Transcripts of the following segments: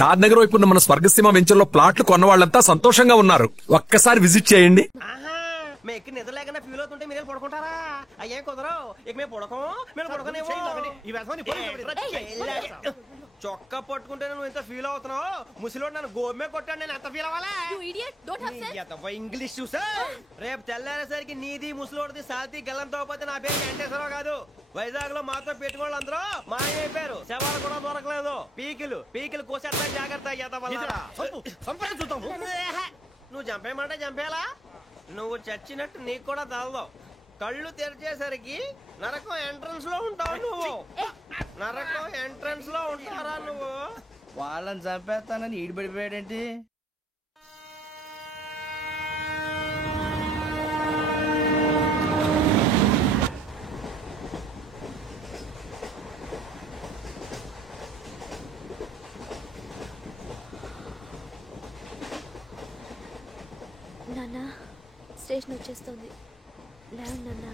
షాద్ నగర్ వైపు ఉన్న మన స్వర్గసీమ వెంచర్ లో ప్లాట్లు కొన్న వాళ్ళంతా సంతోషంగా ఉన్నారు. ఒక్కసారి విజిట్ చేయండి. మేము ఎక్కి నిద్ర లేకుండా ఫీల్ అవుతుంటే మీరేం పడుకుంటారా? అయ్యేం కుదరవు. ఇక మేము పడకం, మేము పడుకునేమో. చొక్కా పట్టుకుంటే నువ్వు ఇంత ఫీల్ అవుతున్నావు. ముసలివాడు నన్ను గోమే కొట్టాడు, నేను ఎంత ఫీల్ అవ్వాలా? ఇంగ్లీష్ చూసా. రేపు తెల్లారేసరికి నీది ముసలివాడిది సాతి గల్లంతో పోతే నా పేరు వెంకటేశ్వరరావు కాదు. వైజాగ్ లో మాతో పెట్టుకోళ్ళు అందరూ మాయమైపోయారు. శవాలు కూడా దొరకలేదు. పీకిలు కోసేస్తా జాగ్రత్త. నువ్వు చంపేయమంటే చంపేలా? నువ్వు చచ్చినట్టు నీకు కూడా తగదు. కళ్ళు తెరిచేసరికి నరకం ఎంట్రన్స్ లో ఉంటావు నువ్వు. నరకం ఎంట్రన్స్ లో ఉంటారా నువ్వు? వాళ్ళని చంపేస్తానని ఈడిపడిపోయాడేంటి? నాన్న స్టేషన్ వచ్చేస్తుంది. లేవు నాన్న.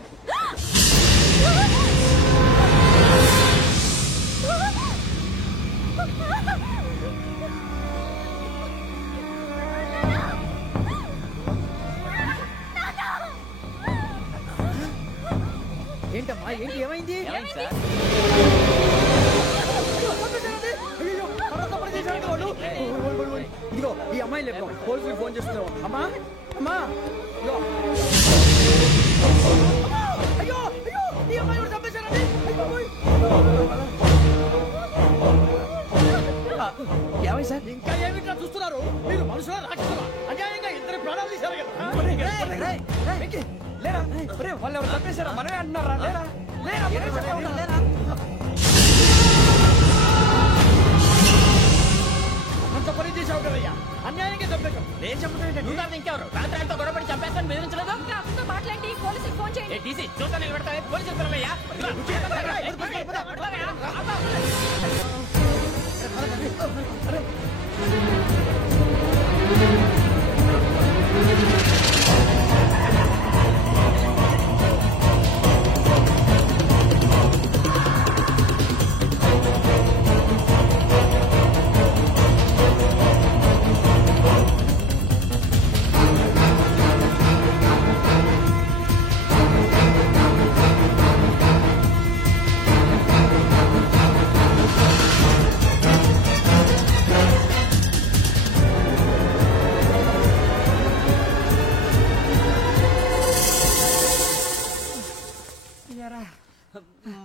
ఏంటమ్మా ఏంటి ఏమైంది? ఇదిగో ఈ అమ్మాయి లేపు పోలీసులకు ఫోన్ చేస్తున్నావు. అమ్మా అమ్మా అయ్యో అయ్యో ఈ అమ్మాయి కూడా చంపేశారండి. ఏమై సార్ ఇంకా ఏమిట్లా చూస్తున్నారు? మీరు మనుషుల రాక్షసులా? అన్యాయంగా ఇద్దరు ప్రాణాలు తీశారు కదా. లేరా వాళ్ళు ఎవరు చంపేశారా? మనమే అంటున్నారా? లేరా లేరా అంత పని చేసావు కదయ్యా. అన్యాయంగా చంపేశావు. నేను చంపేశాను. ఇంకెవరు రాత్రి అంతా గొడవపడి చంపేస్తాను బెదిరించలేదు. మాట్లాడి పోలీసులకు ఫోన్ చేయండి. టీసీ చూస్తా నిలబెడతా. పోలీసులు పిలవయ్యా.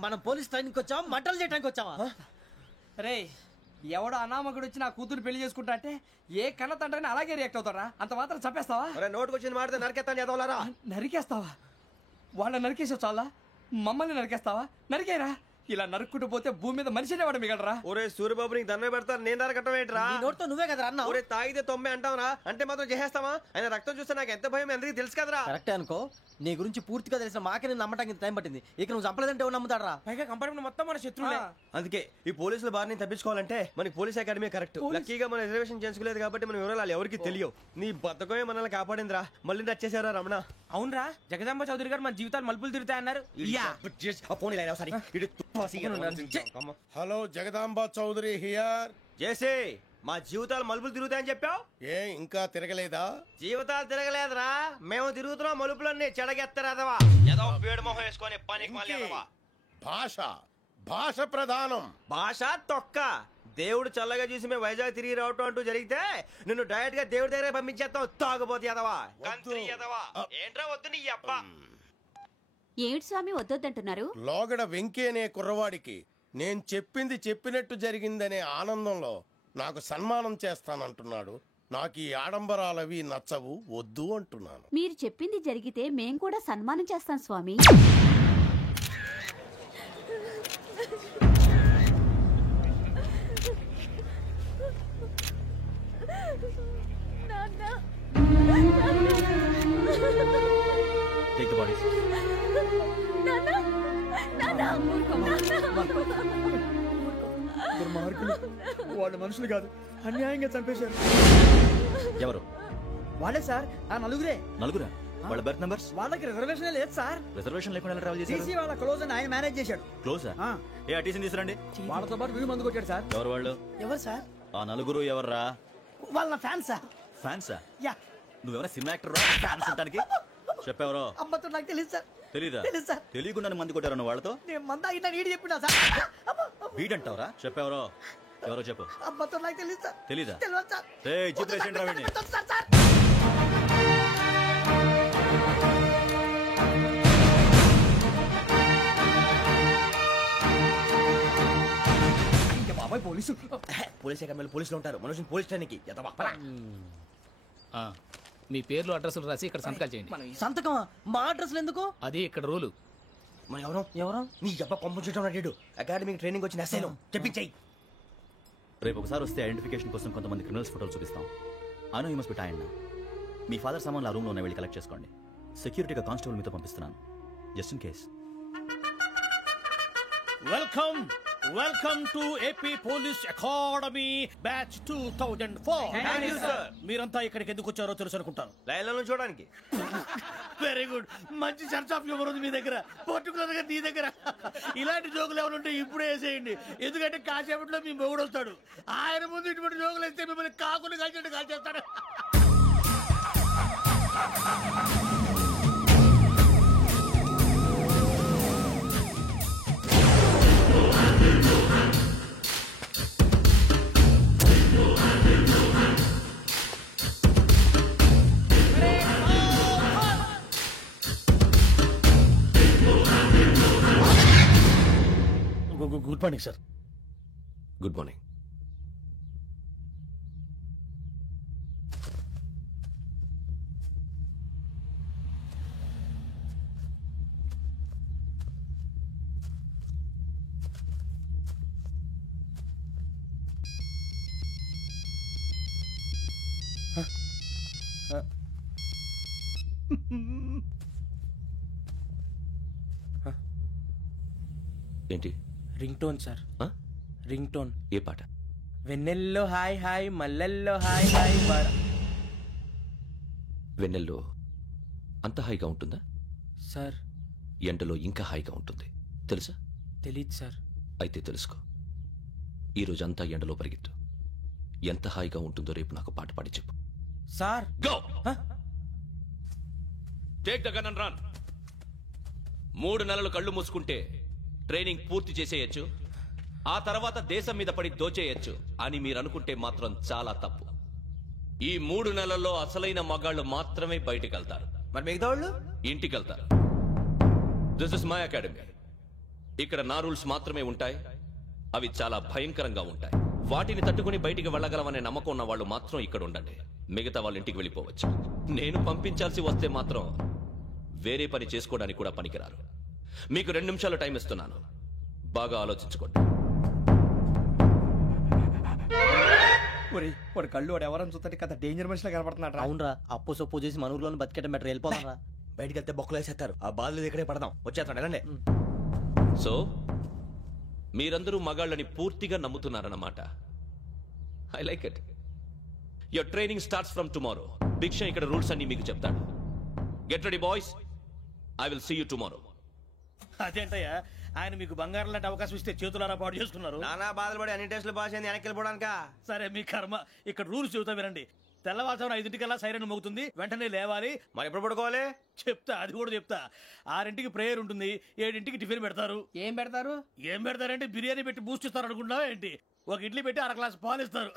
మనం పోలీస్ ట్రైనింగ్ వచ్చావా, మంటలు చేయడానికి వచ్చావా? రే ఎవడో అనామకుడు వచ్చి నా కూతురు పెళ్లి చేసుకుంటా అంటే ఏ కన్న తండ్రిని అలాగే రియాక్ట్ అవుతారా? అంత మాత్రం చంపేస్తావా? నోటుకు వచ్చింది మాడితే నరికేస్తాను చదవాలరా. నరికేస్తావా? వాళ్ళని నరికేసావు చాలా, మమ్మల్ని నరికేస్తావా? నరికేరా. ఇలా నరుక్కుంటూ పోతే భూమి మీద మనిషినే వాడు మిగలరా. ఒరే సూర్యబాబు నీకు దండ పెడతాను, నేను నరకటం ఏంట్రా? నోటితో నువ్వే కదా అన్నా. ఒరే తాగితే తొమ్మే అంటావురా, అంటే మాత్రం చేసేస్తావా? ఆయన రక్తం చూస్తే నాకు ఎంత భయం అందరికీ తెలుసు కదరా. కరెక్టే అనుకో. నీ గురించి పూర్తిగా తెలిసిన మాకే నేను నమ్మటానికి టైం పట్టింది. ఇక నువ్వు చంపలేదంటే ఎవరు నమ్ముతాడరా? పైగా కంపార్ట్మెంట్ మొత్తం మన శత్రువులే. అందుకే ఈ పోలీసుల బారిని తప్పించుకోవాలంటే మనకి పోలీస్ అకాడమీ కరెక్ట్. లక్కీగా మనం రిజర్వేషన్ చేసుకోలేదు కాబట్టి మనం వివరాలు ఎవరికి తెలియవు. నీ బతకమే మనల్ని కాపాడిందిరా. మళ్ళీ నచ్చేసారా రమణ? అవునరా, జగదాంబ చౌదరి గారు మన జీవితాలు మలుపులు తిరుగుతాయన్నారు. Hello Jagadamba Chowdary here. JC మా జీవితాలు మలుపులు తిరుగుతాయని చెప్పావు. ఏ ఇంకా తిరగలేదా? జీవితాలు తిరగలేదురా, మేము తిరుగుతున్నాం మలుపులన్నీ. చెడగెత్తరాదవా ఏదో పేడు మొహం వేసుకొని పనికి మళ్ళీ భాష భాష ప్రధానం. భాష తొక్క. దేవుడు చల్లగా చూసి మేము వైజాగ్ తిరిగి రావటం అంటూ జరిగితే నిన్ను డైరెక్ట్ గా దేవుడి దగ్గర పంపించేస్తాం. తాగబోతు ఎదవా, కంత్రి ఎదవా. ఏంట్రా వద్దు నీ అప్ప. ఏమిటి స్వామి వద్దొద్దంటున్నారు? లోగడ వెంకీ అనే కుర్రవాడికి నేను చెప్పింది చెప్పినట్టు జరిగిందనే ఆనందంలో నాకు సన్మానం చేస్తానంటున్నాడు. నాకు ఈ ఆడంబరాలవి నచ్చవు, వద్దు అంటున్నాను. మీరు చెప్పింది జరిగితే మేం కూడా సన్మానం చేస్తాం స్వామి. వాళ్ళు మనుషులు కాదు, అన్యాయంగా చంపేశారు. ఎవరు? వాళ్ళే సార్, ఆ నలుగురే. నలుగురా? వాళ్ళ బర్త్ నంబర్స్? వాళ్ళకి రిజర్వేషన్ లేదు సార్. రిజర్వేషన్ లేకుండా ట్రావెల్ చేశారు. టీసీ వాళ్ళ క్లోజ్ అని ఆయన మేనేజ్ చేశాడు. క్లోజా? ఏ టీసీని తీసుకురండి. వాళ్ళతో పాటు వీడు మందు కొట్టాడు సార్. ఎవరు వాళ్ళు? ఎవరు సార్? ఆ నలుగురు ఎవర్రా? వాళ్ళ ఫ్యాన్సా? ఫ్యాన్సా? యా. నువ్వెవరా సినిమా యాక్టర్ ఫ్యాన్స్ అంటానికి? చెప్పెవరో? అమ్మతో నాకు తెలియదు సార్. తెలీదా? తెలీదు సార్. తెలియకుండా మంది కొట్టారు వాళ్ళతో? నేను మంద అయినా నీడి చెప్పినా సార్. వీడంటావరా? చెప్పెవరో? ఎవరో చెప్పు. అమ్మతో నాకు తెలియదు సార్. తెలీదా? తెలియదు సార్. చెప్పేసి రావండి. సార్ సార్ బాబాయ్ పోలీసు. పోలీస్ అకాడమీలో పోలీసులు ఉంటారు. మనుషులు పోలీస్ స్టేషన్కి మీ పేర్లు అడ్రస్లు రాసి ఇక్కడ సంతకాలు చేయండి. సంతకం మా అడ్రస్లు ఎందుకు? అది ఇక్కడ రూలు. మనం ఎవరు నీ అబ్బా పంపించడం అడిగాడు. అకాడమిక్ ట్రైనింగ్ వచ్చిన ఎస్ఐలో చెప్పించాయి. రేపు ఒకసారి వస్తే ఐడెంటిఫికేషన్ కోసం కొంతమంది క్రిమినల్స్ ఫోటోలు చూపిస్తాం. I know you must be tired. Me father సామాన్లు ఆ రూమ్లో ఉన్న వెళ్ళి కలెక్ట్ చేసుకోండి. సెక్యూరిటీగా కానిస్టేబుల్ మీతో పంపిస్తున్నాను, just in case. Welcome to AP police academy batch 2004. మీరంతా ఇక్కడికి ఎందుకు వచ్చారో తెలుసు అనుకుంటాను. లైన్లో చూడడానికి. Very good. మంచి సెన్స్ ఆఫ్ హ్యూమర్ ఉంది మీ దగ్గర, పర్టికులర్ గా నీ దగ్గర. ఇలాంటి జోకులు ఏమైనా ఉంటే ఇప్పుడే వేసేయండి. ఎందుకంటే కాసేపట్లో మీ మొగుడు వస్తాడు. ఆయన ముందు ఇటువంటి జోకులు వేస్తే మిమ్మల్ని కాకులు కాల్చేట్టు కాల్చేస్తాడు. Good morning sir. Good morning. ఏంటి? Ring tone sir. Ring tone. ఏ పాట? వెన్నెల్లో హాయ్ హాయ్ మల్లెల్లో హాయ్ హాయ్. వెన్నెల్లో అంత హాయిగా ఉంటుందా సార్? ఎండలో ఇంకా హాయిగా ఉంటుంది తెలుసా? తెలీదు సార్. అయితే తెలుసుకో. ఈరోజు అంతా ఎండలో పరిగెత్తు. ఎంత హాయిగా ఉంటుందో రేపు నాకు పాట పాడి చెప్పు. Sir go. Take the gun and run. 3 నెలలు కళ్ళు మూసుకుంటే ట్రైనింగ్ పూర్తి చేసేయచ్చు, ఆ తర్వాత దేశం మీద పడి దోచేయచ్చు అని మీరు అనుకుంటే మాత్రం చాలా తప్పు. ఈ 3 నెలల్లో అసలైన మగాళ్ళు మాత్రమే బయటికి వెళ్తారు. మరి మిగతా వాళ్ళు ఇంటికి వెళ్తారు. This is my academy. ఇక్కడ నా రూల్స్ మాత్రమే ఉంటాయి. అవి చాలా భయంకరంగా ఉంటాయి. వాటిని తట్టుకుని బయటికి వెళ్ళగలమనే నమ్మకం ఉన్న వాళ్ళు మాత్రం ఇక్కడ ఉండండి. మిగతా వాళ్ళు ఇంటికి వెళ్ళిపోవచ్చు. నేను పంపించాల్సి వస్తే మాత్రం వేరే పని చేసుకోవడానికి కూడా పనికిరారు. మీకు 2 నిమిషాలు టైం ఇస్తున్నాను, బాగా ఆలోచించుకోండి. వాడు కళ్ళు వాడు ఎవరని చూస్తే కదా డేంజర్ మనిషిలో కనపడుతున్నాడు. అవునరా, అప్పు సొప్పు చేసి మన ఊర్లో బతికేయడం బెటర్. వెళ్ళిపోతారా? బయటికి వెళ్తే బొక్కలు వేసేస్తారు. ఆ బాధలు ఇక్కడే పడదాం. వచ్చేస్తాడు ఎలాండి. సో మీరందరూ మగాళ్ళని పూర్తిగా నమ్ముతున్నారన్నమాట. I like it. Your training starts from tomorrow. భిక్ష ఇక్కడ రూల్స్ అన్ని మీకు చెప్తాడు. Get ready boys, I will see you tomorrow. అదేంటయ్యా, ఆయన మీకు బంగారం లాంటి అవకాశం ఇస్తే చేతులారా పాటు చేసుకున్నారు. నానా బాధలు పడి అన్ని టెస్టులు పాస్ అయింది, వెనక్కి వెళ్ళిపోవడానికా? సరే మీ కర్మ. ఇక్కడ రూల్స్ చెబుతా వినండి. తెల్లవారుజామున 5 సైరన్ మోగుతుంది, వెంటనే లేవాలి. మరి ఎప్పుడు పడుకోవాలి చెప్తా, అది కూడా చెప్తా. 6 ప్రేయర్ ఉంటుంది, 7 టిఫిన్ పెడతారు. ఏం పెడతారు? ఏం పెడతారంటే బిర్యానీ పెట్టి బూస్ట్ ఇస్తారు అనుకుంటున్నావా ఏంటి? ఒక ఇడ్లీ పెట్టి 1 గ్లాస్ పాలు ఇస్తారు.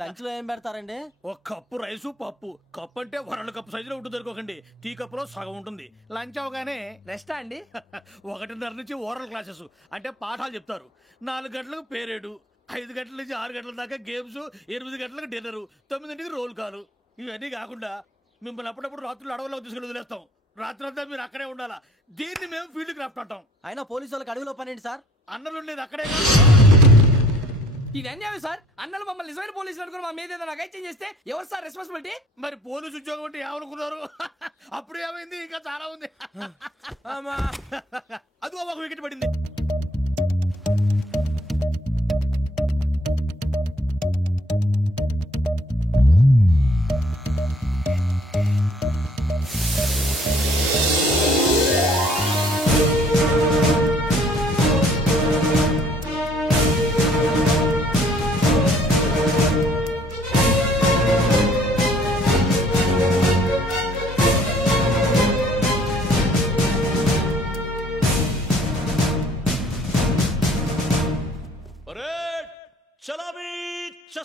లంచ్ లో ఏం పెడతారండి? 1 కప్పు రైసు పప్పు. కప్పు అంటే 1/2 కప్పు సైజులో ఉంటుంది అనుకోకండి. టీ కప్పులో సగం ఉంటుంది. లంచ్ అవగానే రెస్టా అండి? 1:30 నుంచి ఓరల్ క్లాసెస్ అంటే పాఠాలు చెప్తారు. 4 గంటలకు పేరేడు, 5 గంటల నుంచి 6 గంటల దాకా గేమ్స్, 8 గంటలకు డిన్నర్, 9 రోల్ కాలు. ఇవన్నీ కాకుండా మిమ్మల్ని అప్పుడప్పుడు రాత్రులు అడవుల్లో తీసుకుని వదిలేస్తాం. రాత్రంతా మీరు అక్కడే ఉండాలా. దీన్ని మేము ఫీల్డ్ క్రాఫ్ట్ అంటాం. అయినా పోలీసు వాళ్ళకి అడవిలో పని ఏంటి సార్? అన్నలు ఉండేది అక్కడే. ఇది అన్యాయం సార్. అన్నలు మమ్మల్ని నిజమైన పోలీసులు అనుకుని మా మీద ఏదైనా నగైత్యం చేస్తే ఎవరు సార్ రెస్పాన్సిబిలిటీ? మరి పోలీసు ఉద్యోగం అంటే ఏమనుకున్నారు? అప్పుడు ఏమైంది? ఇంకా చాలా ఉంది. అదిగో ఒక వికెట్ పడింది. పేరు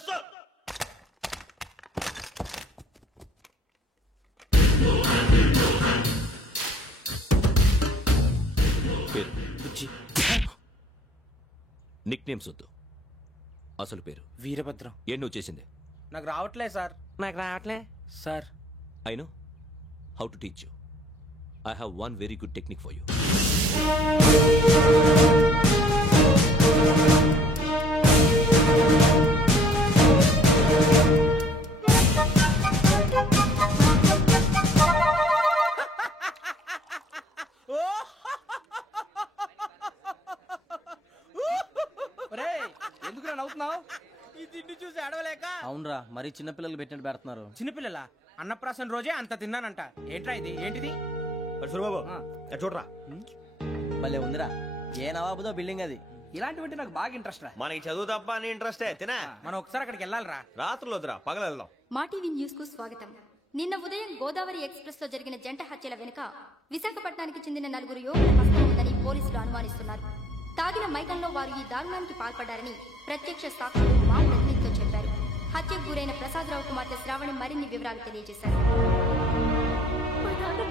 నిక్ నేమ్స్ వద్దు, అసలు పేరు. వీరభద్రం. ఏం నువ్వు చేసింది? నాకు రావట్లే సార్. నాకు రావట్లే sir. I know how to teach you. I have one very good technique for you. ఎందుకు నవ్వుతున్నావు? ఈ తిండి చూసి అడవలేక. అవునరా, మరి చిన్నపిల్లలు పెట్టినట్టు పెడుతున్నారు. చిన్నపిల్లల అన్నప్రాసన రోజే అంత తిన్నానంట. ఏంట్రా ఇది? ఏంటిది? సూరిబాబు చూడరా. భలే ఉందిరా. ఏ నవాబుదో బిల్డింగ్ అది. ఇలాంటివంటే నాకు బాగా ఇంట్రెస్ట్ రా. మనకి చదువు తప్ప అని ఇంట్రెస్టే. తినా మనం ఒకసారి అక్కడికి వెళ్ళాలిరా. రాత్రులు వద్దురా, పగలు వెళ్దాం. మా టీవీ న్యూస్ కు స్వాగతం. నిన్న ఉదయం గోదావరి ఎక్స్ప్రెస్ లో జరిగిన జంట హత్యల వెనుక విశాఖపట్నానికి చెందిన 4 యువకుల హస్తం ఉందని పోలీసులు అనుమానిస్తున్నారు. తాగిన మైకంలో వారు ఈ దారుణానికి పాల్పడ్డారని ప్రత్యక్ష సాక్షులు మా ప్రతినిధితో చెప్పారు. హత్యకు గురైన ప్రసాదరావు కుమార్తె శ్రావణి మరిన్ని వివరాలు తెలియజేశారు.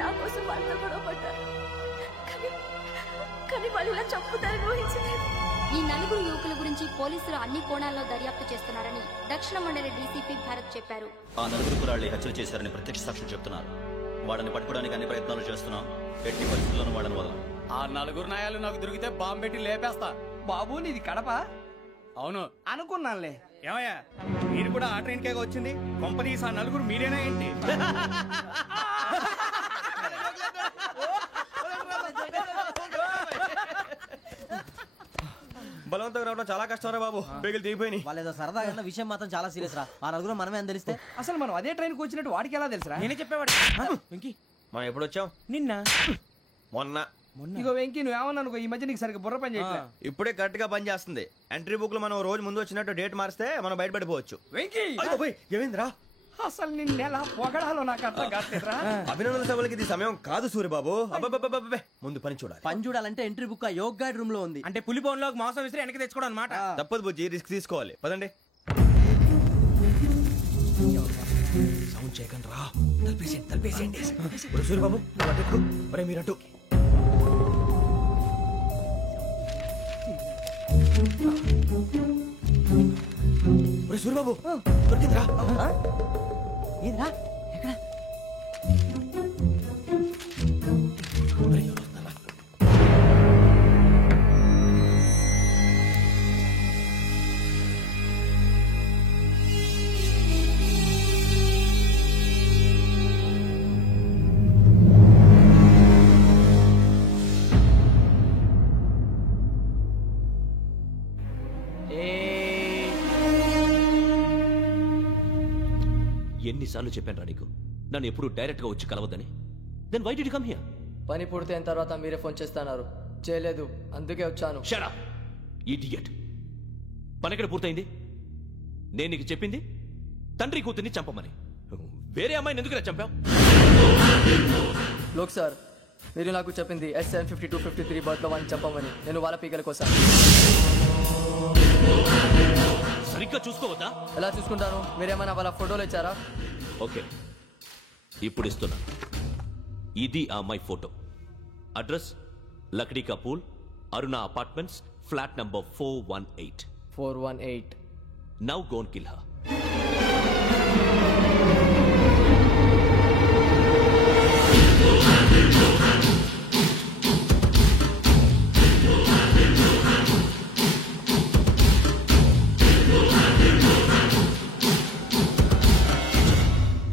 నా కోసం వాళ్ళతో గొడవ పడ్డారు, కానీ వాళ్ళు ఇలా చంపుతారని ఊహించలేదు. ఈ 4 యువకుల గురించి పోలీసులు అన్ని కోణాల్లో దర్యాప్తు చేస్తున్నారని దక్షిణ మండలి డీసీపీ భరత్ చెప్పారు. ఆ 4 కుర్రాళ్ళు హత్యలు చేశారని ప్రత్యక్ష సాక్షులు చెప్తున్నారు. వాళ్ళని పట్టుకోవడానికి అన్ని ప్రయత్నాలు చేస్తున్నాం. ఎట్టి పరిస్థితుల్లోనూ వాళ్ళని వదలం. ఆ 4 నాయాలు నాకు దొరికితే బాంబు పెట్టి లేపేస్తా. బాబు నీది కడప? అవును అనుకున్నానులే. ఏమయ్యా, మీరు కూడా ఆ ట్రైన్ కేగా వచ్చింది? కొంపదీసి ఆ 4 మీరేనా ఏంటి? బలవంతంగా రావడం చాలా కష్టం రా బాబు. బేగులు దిగిపోయినాయి. వాళ్ళేదో సరదాగా విషయం మాత్రం చాలా సీరియస్ రా. ఆ 4 మనమే అని తెలిస్తే అసలు మనం అదే ట్రైన్కి వచ్చినట్టు వాడికి ఎలా తెలుసురా? నేనే చెప్పేవాడు. మనం ఎప్పుడు వచ్చాం? నిన్న మొన్న. ఇగో వెంకీ, నువ్వేమన్నా అనుకో, ఈ మధ్య నీకు సరిగ్గా బుర్ర పని చేయట్లేదు. ఇప్పుడే కరెక్ట్ గా పని చేస్తుంది. ఎంట్రీ బుక్ లో మనం రోజు ముందు వచ్చినట్టు డేట్ మారిస్తే మనం బయటపడిపోవచ్చు. వెంకీ ఏమైందిరా? అసలు నిన్న ఎలా పొగడాలో నాకు అర్థం కాట్లేదురా. అభినందన సభలకి ఇది సమయం కాదు సూర్యబాబు. అబ్బబ్బబ్బబ్బబ్బే, ముందు పని చూడాలి. పని చూడాలంటే ఎంట్రీ బుక్ ఆ యోగ్ గైడ్ రూమ్ లో ఉంది. అంటే పులి బోన్ లోకి మాంసం విసిరి వెనక్కి తెచ్చుకోవడం అనమాట. తప్పదు బుజ్జి, రిస్క్ తీసుకోవాలి. పదండి. సౌండ్ చేయకండి రా. తలపేసేయండి. సూర్యబాబు మరే మీరంటూ సూర్యబాబు దొరికిందిరా. ఏంద్రా ఎక్కడ? ఎన్నిసార్లు చెప్పాను నీకు నన్ను ఎప్పుడు డైరెక్ట్ గా వచ్చి కలవద్దని? Then why did you come here? పని పూర్తయిన తర్వాత మీరే ఫోన్ చేస్తున్నారు. చేయలేదు, అందుకే వచ్చాను. Shut up idiot. పని ఎక్కడ పూర్తయింది? నేను నీకు చెప్పింది తండ్రి కూతుర్ని చంపమని. వేరే అమ్మాయిని ఎందుకు చంపావు? లోక్ సార్, మీరు నాకు చెప్పింది SM5253 బర్త్ లో వాడిని చంపమని. నేను వాళ్ళ పీకల కోసం. సరిగ్గా చూసుకోవద్దా? ఎలా చూసుకుంటాను? మీరేమైనా వాళ్ళ ఫోటోలు ఇచ్చారా? ఓకే, ఇప్పుడు ఇస్తున్నా. ఇది ఆ అమ్మాయి ఫోటో. అడ్రస్ లక్డీ కా pool, Aruna apartments, flat number 418. 418. Now go and kill her.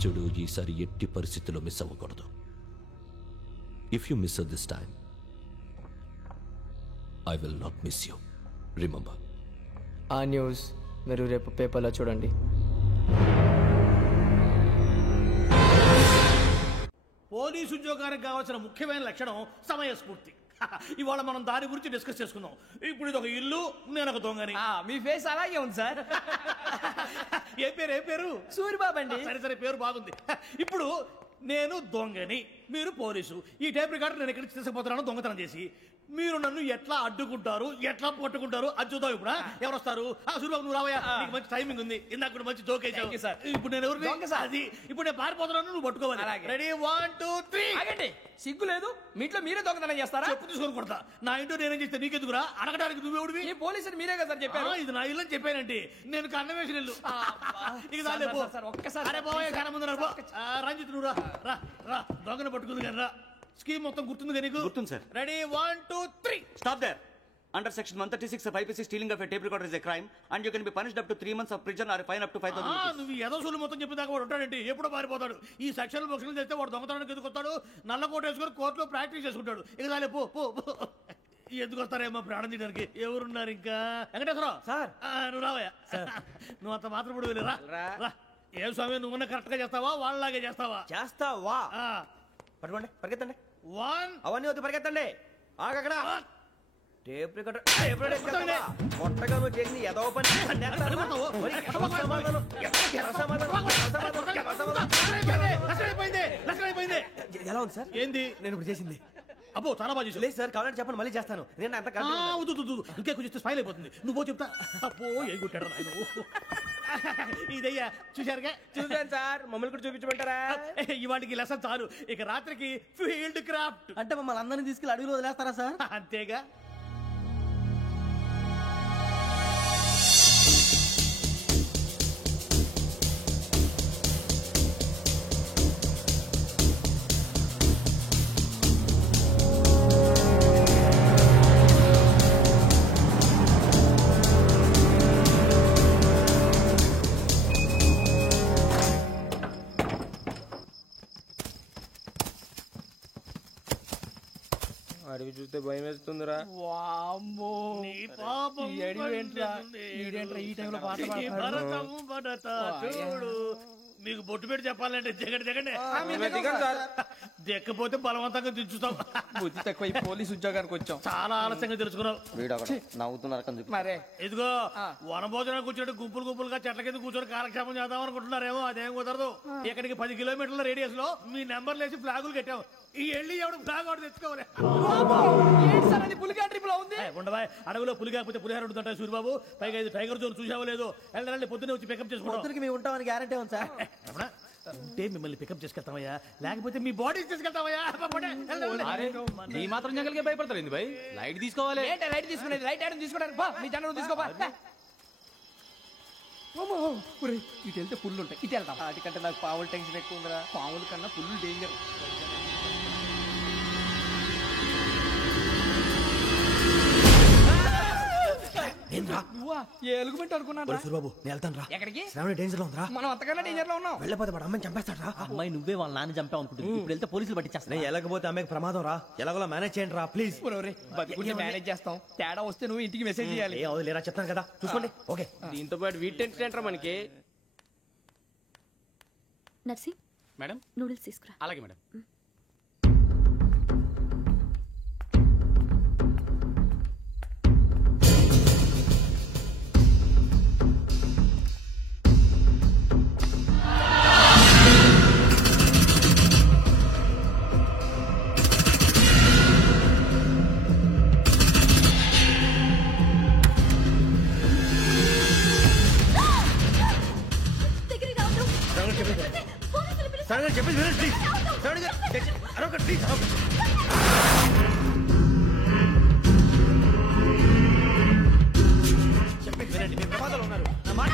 చూడు, ఈసారి ఎట్టి పరిస్థితుల్లో మిస్ అవ్వకూడదు. If you miss this time I will not miss you. Remember. ఆ న్యూస్ మీరు రేపు పేపర్లో చూడండి. పోలీసు ఉద్యోగానికి కావాల్సిన ముఖ్యమైన లక్షణం సమయస్ఫూర్తి. ఇవాళ మనం దాని గురించి డిస్కస్ చేసుకుందాం. ఇప్పుడు ఇది ఒక ఇల్లు, నేను ఒక దొంగని. మీ ఫేస్ అలాగే ఉంది సార్. ఏ పేరు? సూరిబాబు అండి. సరే పేరు బాగుంది. ఇప్పుడు నేను దొంగని, మీరు పోలీసు. ఈ టైప్ రికార్డు నేను ఎక్కడికి తీసుకుపోతున్నాను దొంగతనం చేసి. మీరు నన్ను ఎట్లా అడ్డుకుంటారు ఎట్లా పట్టుకుంటారు అది చూద్దాం ఇప్పుడు ఎవరు వస్తారు సూర్యబాబు నువ్వు రావయ్యా నీకు మంచి టైమింగ్ ఉంది ఇందాక కూడా మంచి జోక్ వేసావు సార్ ఇప్పుడు నేను ఎవరు అది ఇప్పుడు నేను పారిపోతున్నాను నువ్వు పట్టుకోవాలి రెడీ 1 2 3 ఆగండి సిగ్గు లేదు మీ ఇంట్లో మీరే దొంగతనం చేస్తారా చెప్పు తీసుకొని కొడతా నా ఇంట్లో నేనేం చేస్తే నీకెందుకురా అడగడానికి నువ్వెవడివి ఈ పోలీసులు మీరే కదా సార్ చెప్పారు ఇది నా ఇల్లు అని చెప్పానండి నేను కన్నవేసిన ఇల్లు ఇక ఒక్కసారి అరే బాబోయ్ కన్న ముందు రంజిత్ నువ్వు రా రా దొంగను పట్టుకుంది కానీ రా స్కీమ్ మొత్తం గుర్తుంది నీకు గుర్తుంది sir ready 1 2 3 stop there Under section 136 of IPC, stealing of a tape recorder is a crime and you can be punished up to 3 months of prison or a fine up to 5,000 rupees. నువ్వు ఏదో సూలు మొత్తం చెప్పేదాకా వాడు ఉంటాడండి ఎప్పుడో పారిపోతాడు ఈ section బుక్స్లు చేస్తే వాడు దొంగతనానికి ఎందుకు వస్తాడు నల్ల కోట వేసుకొని కోర్టులో ప్రాక్టీస్ చేసుకుంటాడు ఇక చాలే పో పో ఎందుకు వస్తారేమో ప్రాణం తీయడానికి ఎవరున్నారు ఇంకా వెంకటేశ్వరరావు సార్ నువ్వు రావయ్యా నువ్వు అంత మాత్రం ఇప్పుడు వెళ్ళి రా ఏ స్వామి నువ్వు కరెక్ట్ గా చేస్తావా వాళ్ళలాగే చేస్తావా పట్టుకోండి పరిగెత్తండి 1 అవన్నీ వద్దు పరిగెత్తండి ఆగక్కడ టేప్ రికార్డర్ కొత్తగా నువ్వు చేసింది ఏదో పని ఎలా ఉంది సార్ ఏంది నేను ఇప్పుడు చేసింది అబ్బో చాలా బాగా చేసి లేదు సార్ కావాలంటే చెప్పండి మళ్ళీ చేస్తాను నేను అంత ఇంకే కొంచెం స్మైల్ అయిపోతుంది నువ్వు చెప్తా అప్పో ఏ కొట్టాడు ఇదయ్యా చూశారుగా చూసాను సార్ మమ్మల్ని కూడా చూపించమంటారా ఇవాటికి లెసన్ చాలు ఇక రాత్రికి ఫీల్డ్ క్రాఫ్ట్ అంటే మమ్మల్ని అందరినీ తీసుకెళ్ళి అడుగులో వదిలేస్తారా సార్ అంతేగా అడిగి చూస్తే భయం వేస్తుందిరా వామ్మో నీ పాపం ఈ అడివేంట్రా ఈ టైంలో పాట పాడతాడు చూడు మీకు బొట్టు పెట్టి చెప్పాలంటే దిగండి సార్ దిక్కపోతే బలవంతంగా దించుతాం బుద్ధి తక్కువ ఈ పోలీస్ ఉద్యోగానికి వచ్చాం చాలా ఆలస్యంగా తెలుసుకున్నావు నవ్వుతున్నారు మరే ఇదిగో వనభోజనం కూర్చోటి గుంపులుగా చెట్ల కింద కూర్చొని కాలక్షేపం చేద్దాం అనుకుంటున్నారేమో అదేం కుదరదు ఇక్కడికి 10 కిలోమీటర్ల రేడియస్ లో మీ నెంబర్లు వేసి ఫ్లాగులు కట్టాం ఈ వెళ్ళి ఎవడు ఫ్లాగ్ ఆర్డర్ తెచ్చుకోవాలి పులిగా ట్రిప్ లో ఉంది ఉండవా అడవిలో పులి కాకపోతే పులిహార ఉంటుంటాయి సూర్యబాబు పైగా ఇది టైగర్ జోన్ చూసావో లేదో వెళ్ళండి పొద్దున్నే వచ్చి పికప్ చేసుకుంటాం మేము ఉంటామని గ్యారంటీ ఉంది సార్ అంటే మిమ్మల్ని పికప్ చేసుకెళ్తామయ్యా లేకపోతే మీ బాడీ తీసుకెళ్తామయ్యా ఈ మాత్రం జంగల్కే భయపడతారు ఏంది భయ్ లైట్ తీసుకోవాలి లైట్ తీసుకునేది లైట్ ఐటమ్ తీసుకోవడానికి మీ జనం తీసుకోపా ఇటు వెళ్తే పుల్లు ఉంటాయి ఇటు వెళ్తాం వాటికంటే నాకు పావులు టెన్షన్ ఎక్కువ ఉందిరా పాముల కన్నా పుల్లు డేంజర్ ఎలుగుబెట్టి అనుకున్నా సూర్యబాబు నేను వెళ్తాను రా ఎక్కడికి శ్రావణి డేంజర్ లో ఉందిరా మనం అంతకన్నా డేంజర్ లో ఉన్నాం వెళ్ళపోతే వాడు అమ్మాయిని చంపేస్తాడు రా అమ్మాయి నువ్వే వాళ్ళ నాన్న చంపావు అనుకుంటుంది ఇప్పుడు వెళ్తే పోలీసులు పట్టించేస్తా నేను వెళ్ళకపోతే అమ్మాయికి ప్రమాదం రా ఎలాగోలా మేనేజ్ చేయండి రా ప్లీజ్ బతుకుంటే మేనేజ్ చేస్తాం తేడా వస్తే నువ్వు ఇంటికి మెసేజ్ చేయాలి ఏ అవదు లేరా చెప్తాను కదా చూసుకోండి ఓకే దీంతో పాటు వీటి టెంట్ మనకి నర్సి మేడం నూడిల్స్ తీసుకురా అలాగే మేడం చెప్పేసి ప్లీజ్ అరొకటి ప్లీజ్ చెప్పేసి వినండి మీరు ప్రమాదాలు ఉన్నారు నా మాట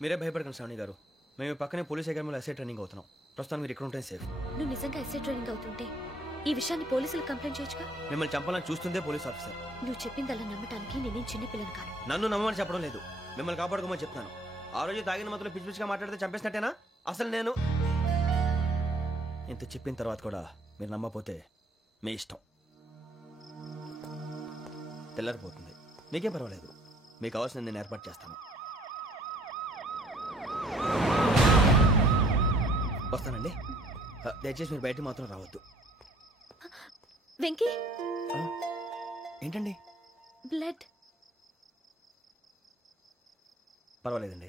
మీరే భయపడకండి శ్రావణి గారు మేము పక్కనే పోలీస్ అకాడమీలో ఎస్ఐ ట్రైనింగ్ అవుతున్నాం ప్రస్తుతం మీరు ఇక్కడ ఉంటే సేఫ్ నువ్వు నిజంగా ఎస్ఐ ట్రైనింగ్ అవుతుంటే ఈ విషయాన్ని పోలీసులకు కంప్లైంట్ చేయొచ్చుగా. మిమ్మల్ని చంపాలని చూస్తుందే పోలీస్ ఆఫీసర్. నువ్వు చెప్పిందల్లా నమ్మటానికి నేనేం చిన్నపిల్లని కాను. నన్ను నమ్మమని చెప్పడం లేదు, మిమ్మల్ని కాపాడుకోమని చెప్తాను. ఆ రోజు తాగిన మొత్తం పిచ్చి పిచ్చిగా మాట్లాడితే చంపేసినట్టేనా? అసలు నేను ఇంత చెప్పిన తర్వాత కూడా మీరు నమ్మపోతే మీ ఇష్టం. తెల్లారిపోతుంది, మీకేం పర్వాలేదు. మీకు కావాల్సిన నేను ఏర్పాటు చేస్తాను. వస్తానండి. దయచేసి మీరు బయట మాత్రం రావద్దు. వెంకీ, ఏంటండి? బ్లడ్. పర్వాలేదండి.